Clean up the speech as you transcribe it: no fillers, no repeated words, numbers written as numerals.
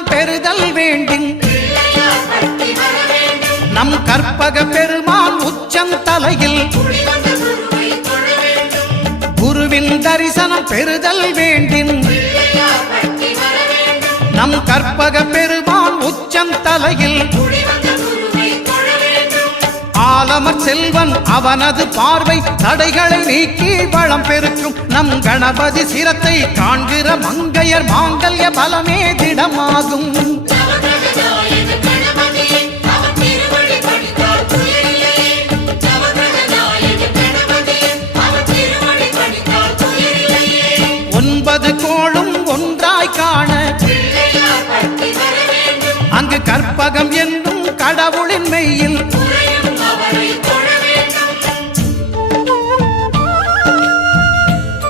தரிசனம் பெறுதல் வேண்டின் நம் கற்பக பெருமான் உச்சந்தலையில் குருவின் தரிசனம் பெறுதல் வேண்டின் நம் கற்பக பெருமான் உச்சந்தலையில் ஆலமர் செல்வன் அவனது பார்வை தடைகளை நீக்கி வளம் பெருக்கும் நம் கணபதி சிரத்தை காண்கிற மங்கையர் மாங்கல்ய பலமே திடமாகும்